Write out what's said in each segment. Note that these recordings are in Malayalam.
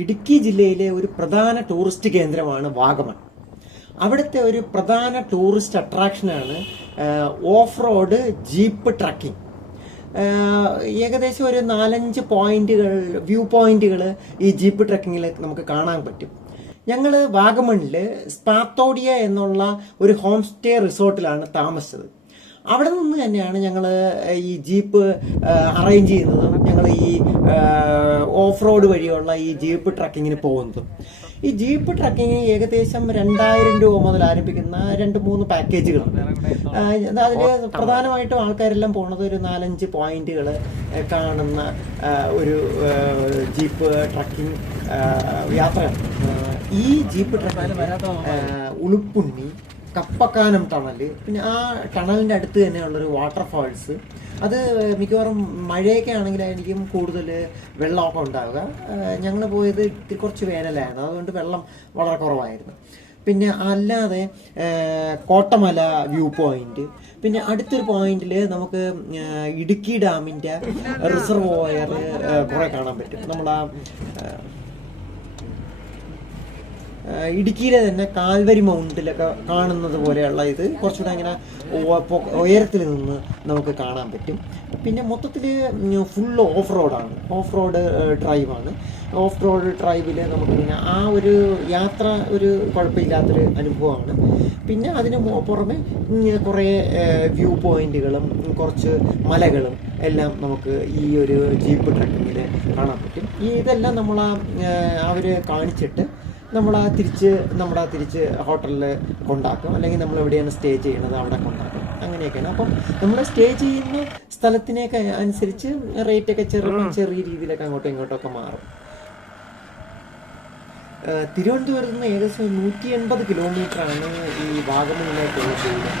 ഇടുക്കി ജില്ലയിലെ ഒരു പ്രധാന ടൂറിസ്റ്റ് കേന്ദ്രമാണ് വാഗമൺ. അവിടുത്തെ ഒരു പ്രധാന ടൂറിസ്റ്റ് അട്രാക്ഷനാണ് ഓഫ് റോഡ് ജീപ്പ് ട്രക്കിംഗ്. ഏകദേശം ഒരു 4-5 വ്യൂ പോയിന്റുകൾ ഈ ജീപ്പ് ട്രക്കിങ്ങിൽ നമുക്ക് കാണാൻ പറ്റും. ഞങ്ങൾ വാഗമണിൽ സ്പാത്തോഡിയ എന്നുള്ള ഒരു ഹോം സ്റ്റേ റിസോർട്ടിലാണ് താമസിച്ചത്. അവിടെ നിന്ന് തന്നെയാണ് ഞങ്ങൾ ഈ ജീപ്പ് അറേഞ്ച് ചെയ്യുന്നതും ഞങ്ങൾ ഈ ഓഫ് റോഡ് വഴിയുള്ള ഈ ജീപ്പ് ട്രക്കിങ്ങിന് പോകുന്നതും. ഈ ജീപ്പ് ട്രക്കിങ് ഏകദേശം 2000 രൂപ മുതൽ ആരംഭിക്കുന്ന 2-3 പാക്കേജുകളുണ്ട്. അതിൽ പ്രധാനമായിട്ടും ആൾക്കാരെല്ലാം പോകുന്നത് ഒരു 4-5 പോയിന്റുകൾ കാണുന്ന ഒരു ജീപ്പ് ട്രക്കിംഗ് യാത്രയാണ്. ഈ ജീപ്പ് ട്രക്കിംഗ് ഉളുപ്പുണ്ണി, കപ്പക്കാനം ടണൽ, പിന്നെ ആ ടണലിൻ്റെ അടുത്ത് തന്നെയുള്ളൊരു വാട്ടർഫാൾസ്. അത് മിക്കവാറും മഴയൊക്കെ ആണെങ്കിലായിരിക്കും കൂടുതൽ വെള്ളമൊക്കെ ഉണ്ടാവുക. ഞങ്ങൾ പോയത് കുറച്ച് വേനലായിരുന്നു, അതുകൊണ്ട് വെള്ളം വളരെ കുറവായിരുന്നു. പിന്നെ അല്ലാതെ കോട്ടമല വ്യൂ പോയിന്റ്, പിന്നെ അടുത്തൊരു പോയിന്റിൽ നമുക്ക് ഇടുക്കി ഡാമിൻ്റെ റിസർവോയർ കുറേ കാണാൻ പറ്റും. നമ്മളാ ഇടുക്കിയിലെ തന്നെ കാൽവരി മൗണ്ടിലൊക്കെ കാണുന്നത് പോലെയുള്ള ഇത് കുറച്ചുകൂടെ ഇങ്ങനെ ഉയരത്തിൽ നിന്ന് നമുക്ക് കാണാൻ പറ്റും. പിന്നെ മൊത്തത്തിൽ ഫുൾ ഓഫ് റോഡാണ്, ഓഫ് റോഡ് ഡ്രൈവാണ്. ഓഫ് റോഡ് ഡ്രൈവിൽ നമുക്ക് പിന്നെ ആ ഒരു യാത്ര ഒരു കുഴപ്പമില്ലാത്തൊരു അനുഭവമാണ്. പിന്നെ അതിന് പുറമെ കുറേ വ്യൂ പോയിന്റുകളും കുറച്ച് മലകളും എല്ലാം നമുക്ക് ഈ ഒരു ജീപ്പ് ട്രക്കിങ്ങിൽ കാണാൻ പറ്റും. ഇതെല്ലാം അവർ കാണിച്ചിട്ട് തിരിച്ച് ഹോട്ടലിൽ കൊണ്ടാക്കും, അല്ലെങ്കിൽ നമ്മൾ എവിടെയാണ് സ്റ്റേ ചെയ്യുന്നത് അവിടെ കൊണ്ടാക്കും. അങ്ങനെയൊക്കെയാണ്. അപ്പം നമ്മൾ സ്റ്റേ ചെയ്യുന്ന സ്ഥലത്തിനൊക്കെ അനുസരിച്ച് റേറ്റൊക്കെ ചെറിയ രീതിയിലൊക്കെ അങ്ങോട്ടും ഇങ്ങോട്ടൊക്കെ മാറും. തിരുവനന്തപുരത്ത് നിന്ന് ഏകദേശം 180 കിലോമീറ്ററാണ് ഈ വാഗമണിലേക്കുള്ള ദൂരം.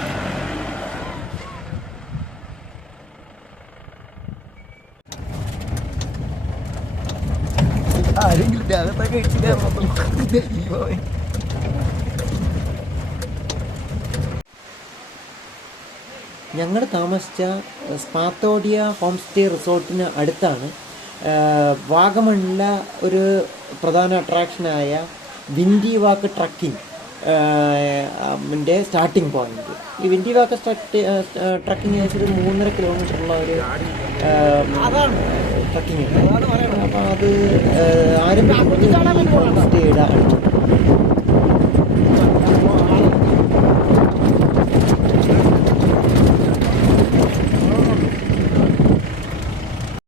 ഞങ്ങൾ താമസിച്ച സ്പാത്തോഡിയ ഹോം സ്റ്റേ റിസോർട്ടിന് അടുത്താണ് വാഗമണിലെ ഒരു പ്രധാന അട്രാക്ഷനായ വിൻഡി വാക്ക് ട്രക്കിംഗ് സ്റ്റാർട്ടിംഗ് പോയിന്റ്. ഈ വിൻഡി വാക്ക് ട്രക്കിംഗ് ഏകദേശം 3.5 കിലോമീറ്ററുള്ള ഒരു ട്രക്കിംഗ് ഉണ്ട്. അപ്പോൾ അത് ആരംഭിക്കുന്നത് ഹോം സ്റ്റേയുടെ അടുത്ത്.